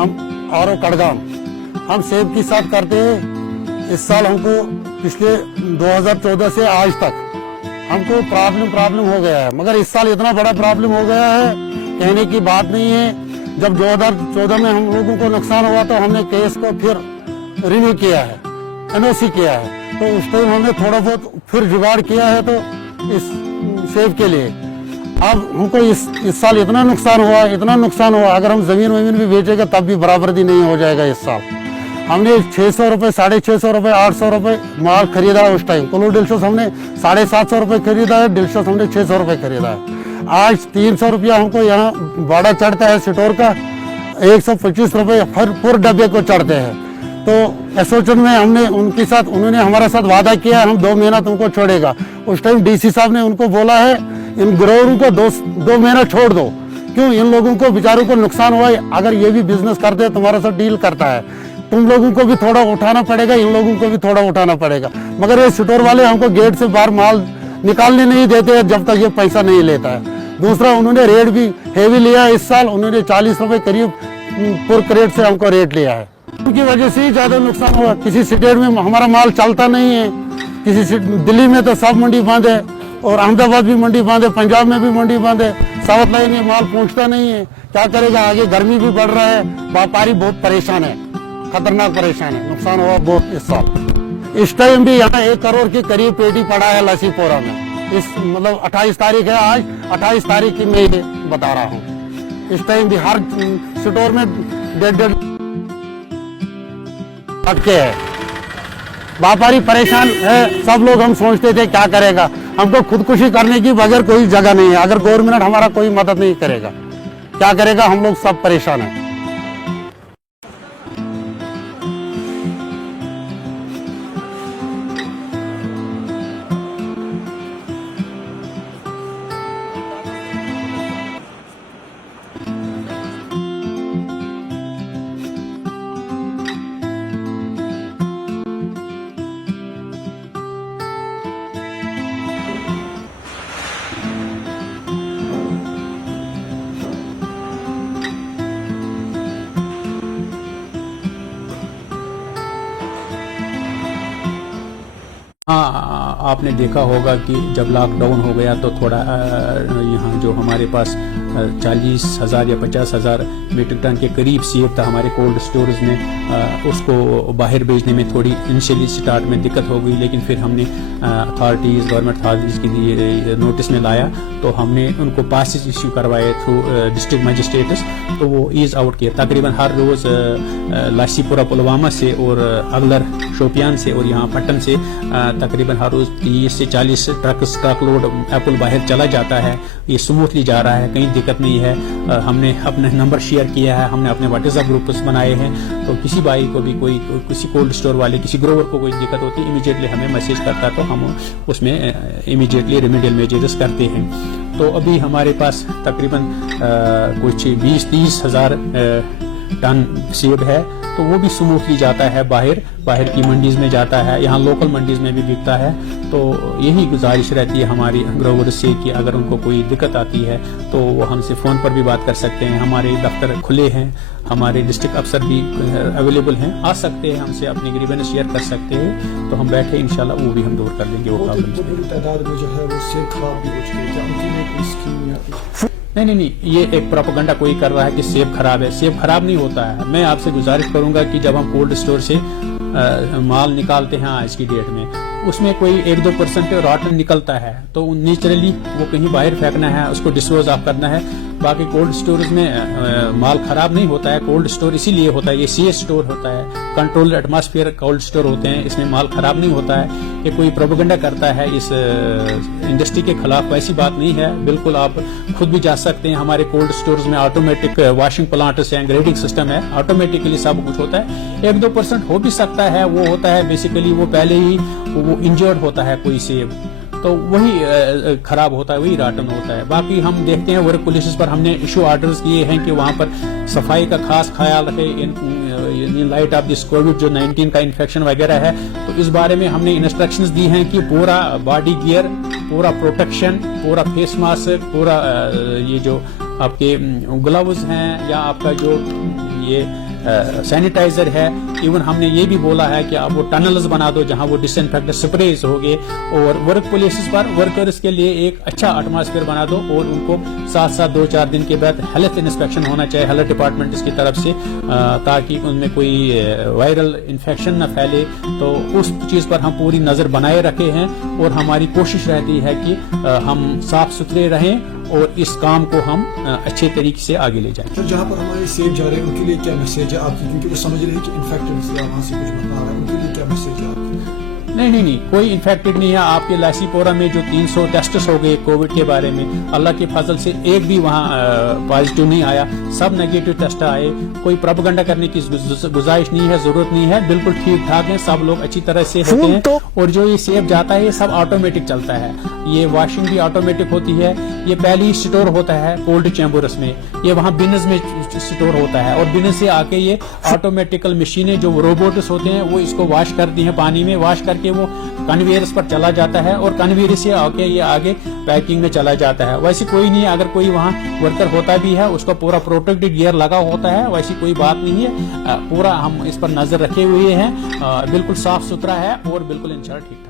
हम और कड़गाम हम सेब की साथ करते हैं। इस साल हमको पिछले 2014 से आज तक हमको प्रॉब्लम हो गया है, मगर इस साल इतना बड़ा प्रॉब्लम हो गया है कहने की बात नहीं है। जब 2014 में हम लोगों को नुकसान हुआ तो हमने केस को फिर रिन्यू किया है, एनओसी किया है, तो उस टाइम हमने थोड़ा बहुत फिर जुगाड़ किया है तो इस सेब के लिए। अब हमको इस साल इतना नुकसान हुआ, अगर हम जमीन भी बेचेगा तब भी बराबरी नहीं हो जाएगा। इस साल हमने 600 रुपये, 650 रुपये, 800 रुपये माल खरीदा है। उस टाइम किलो डिलशस हमने 750 रुपये खरीदा है, डिलशस हमने 600 रुपये खरीदा है। आज 300 रुपया हमको यहाँ भाड़ा चढ़ता है स्टोर का, 125 रुपये हर डब्बे को चढ़ते हैं। तो एसोसिएशन में हमने उनके साथ, उन्होंने हमारे साथ वादा किया हम 2 महीना तुमको छोड़ेगा। उस टाइम डीसी साहब ने उनको बोला है इन ग्रोअरों को 2 महीना छोड़ दो, क्यों इन लोगों को बेचारों को नुकसान हुआ है। अगर ये भी बिजनेस करते हैं तुम्हारे साथ डील करता है, तुम लोगों को भी थोड़ा उठाना पड़ेगा, इन लोगों को भी थोड़ा उठाना पड़ेगा। मगर ये स्टोर वाले हमको गेट से बाहर माल निकालने नहीं देते हैं जब तक ये पैसा नहीं लेता है। दूसरा उन्होंने रेट भी हेवी लिया है। इस साल उन्होंने 40 रुपये करीब पर क्रेट से हमको रेट लिया है। उनकी वजह से ही ज्यादा नुकसान हुआ। किसी स्टेट में हमारा माल चलता नहीं है, दिल्ली में तो सब मंडी बंद है, और अहमदाबाद भी मंडी बंद है, पंजाब में भी मंडी बंद है, साउथ लाइन में माल पहुंचता नहीं है। क्या करेगा, आगे गर्मी भी बढ़ रहा है, व्यापारी बहुत परेशान है, खतरनाक परेशान है, नुकसान हुआ बहुत इस साल। इस टाइम भी यहाँ 1 करोड़ के करीब पेटी पड़ा है लसीपोरा में। इस मतलब 28 तारीख है आज, 28 तारीख की मैं ये बता रहा हूँ। इस टाइम भी हर स्टोर में 1.5 अटके है, व्यापारी परेशान है। सब लोग हम सोचते थे क्या करेगा, हमको खुदकुशी करने की बगैर कोई जगह नहीं है। अगर गवर्नमेंट हमारा कोई मदद नहीं करेगा क्या करेगा, हम लोग सब परेशान हैं। हाँ, आपने देखा होगा कि जब लॉकडाउन हो गया तो थोड़ा यहाँ जो हमारे पास 40,000 या 50,000 मीट्रिक टन के करीब सेब था हमारे कोल्ड स्टोरेज में, उसको बाहर भेजने में थोड़ी इनिशियली स्टार्ट में दिक्कत हो गई। लेकिन फिर हमने गवर्नमेंट अथॉरिटीज़ के लिए नोटिस में लाया, तो हमने उनको पासेस इश्यू करवाए थ्रू डिस्ट्रिक्ट मजिस्ट्रेट्स, तो वो ईज आउट किया। तकरीबन हर रोज़ लासीपुरा पुलवामा से और अगलर शोपियान से और यहाँ पट्टन से तकरीबन हर रोज़ 30 से 40 ट्रक लोड एप्पल बाहर चला जाता है। ये स्मूथली जा रहा है, कहीं दिक्कत नहीं है। हमने अपने नंबर शेयर किया है, हमने अपने व्हाट्सएप ग्रुप्स बनाए हैं, तो किसी भाई को भी कोई किसी कोल्ड स्टोर वाले, किसी ग्रोवर को कोई दिक्कत होती है इमीडिएटली हमें मैसेज करता है, तो हम उसमें इमीडिएटली रेमेडियल मेजर्स करते हैं। तो अभी हमारे पास तकरीबन कुछ 20-30 हज़ार टन सेब है, तो वो भी स्मूथली जाता है, बाहर की मंडीज में जाता है, यहाँ लोकल मंडीज में भी बिकता है। तो यही गुजारिश रहती है हमारी ग्रोवर्स से कि अगर उनको कोई दिक्कत आती है तो वो हमसे फ़ोन पर भी बात कर सकते हैं। हमारे दफ्तर खुले हैं, हमारे डिस्ट्रिक्ट अफसर भी अवेलेबल हैं, आ सकते हैं, हमसे अपनी ग्रीवेंस शेयर कर सकते हैं, तो हम बैठे इंशाल्लाह वो भी हम दूर कर लेंगे वो प्रॉब्लम। तादाद में जो है वो सेब खराब भी हो चुके हैं, क्या उनके लिए कोई स्कीम या नहीं, ये एक प्रोपेगेंडा कोई कर रहा है कि सेब खराब है। सेब खराब नहीं होता है। मैं आपसे गुजारिश करूंगा कि जब हम कोल्ड स्टोर से माल निकालते हैं आज की डेट में, उसमें कोई 1-2% रॉटन निकलता है, तो नेचुरली वो कहीं बाहर फेंकना है, उसको डिस्पोज ऑफ करना है। बाकी कोल्ड स्टोरेज में माल खराब नहीं होता है। कोल्ड स्टोर इसीलिए होता है, ये सीए स्टोर होता है, कंट्रोल्ड एटमॉस्फेयर कोल्ड स्टोर होते हैं, इसमें माल खराब नहीं होता है। ये कोई प्रोपेगेंडा करता है इस इंडस्ट्री के खिलाफ, ऐसी बात नहीं है। बिल्कुल आप खुद भी जा सकते हैं, हमारे कोल्ड स्टोर्स में ऑटोमेटिक वॉशिंग प्लांट्स हैं, ग्रेडिंग सिस्टम है, ऑटोमेटिकली सब कुछ होता है। 1-2% हो भी सकता है, वो होता है बेसिकली वो पहले ही वो इंजर्ड होता है कोई सेब, तो वही खराब होता है, वही राटन होता है। बाकी हम देखते हैं वर्क पुलिस पर हमने इशू ऑर्डर्स किए हैं कि वहाँ पर सफाई का खास ख्याल रखे इन लाइट ऑफ दिस कोविड-19 का इन्फेक्शन वगैरह है। तो इस बारे में हमने इंस्ट्रक्शंस दी हैं कि पूरा बॉडी गियर, पूरा प्रोटेक्शन, पूरा फेस मास्क, पूरा ये जो आपके ग्लव्स हैं या आपका जो ये सैनिटाइजर है। इवन हमने ये भी बोला है कि आप वो टनल्स बना दो जहां वो डिसइंफेक्टेंट स्प्रेज होंगे, और वर्क प्लेसेस पर वर्कर्स के लिए एक अच्छा एटमॉस्फेयर बना दो, और उनको साथ साथ 2-4 दिन के बाद हेल्थ इंस्पेक्शन होना चाहिए हेल्थ डिपार्टमेंट की तरफ से, ताकि उनमें कोई वायरल इन्फेक्शन न फैले। तो उस चीज पर हम पूरी नजर बनाए रखे हैं, और हमारी कोशिश रहती है कि हम साफ सुथरे रहें और इस काम को हम अच्छे तरीके से आगे ले जाएं। सर, जहाँ पर हमारे सेब जा रहे हैं उनके लिए क्या मैसेज है आपकी, क्योंकि वो समझ रहे हैं कि इन्फेक्टेड से वहाँ से कुछ बता रहा है, उनके लिए क्या मैसेज है आपकी? नहीं, कोई इन्फेक्टेड नहीं है। आपके लासीपोरा में जो 300 टेस्ट्स हो गए कोविड के बारे में, अल्लाह की फजल से एक भी वहाँ पॉजिटिव नहीं आया, सब नेगेटिव टेस्ट आए। कोई प्रोपेगेंडा करने की गुजारिश नहीं है, जरूरत नहीं है, बिल्कुल ठीक ठाक है, सब लोग अच्छी तरह से होते हैं। और जो ये सेब जाता है ये सब ऑटोमेटिक चलता है, ये वॉशिंग भी ऑटोमेटिक होती है। ये पहले ही स्टोर होता है कोल्ड चैम्बर्स में, ये वहाँ बिनस में स्टोर होता है, और बिनस से आके ये ऑटोमेटिकल मशीनें जो रोबोट्स होते हैं वो इसको वॉश करती हैं पानी में, वॉश करके वो कन्वेयर्स पर चला जाता है, और कन्वेयर से आके ये आगे पैकिंग में चला जाता है। वैसे कोई नहीं है, अगर कोई वहाँ वर्कर होता भी है उसका पूरा प्रोटेक्टेड गियर लगा होता है, वैसी कोई बात नहीं है। पूरा हम इस पर नजर रखे हुए हैं, बिल्कुल साफ सुथरा है और बिल्कुल इंशाल्लाह ठीक ठाक।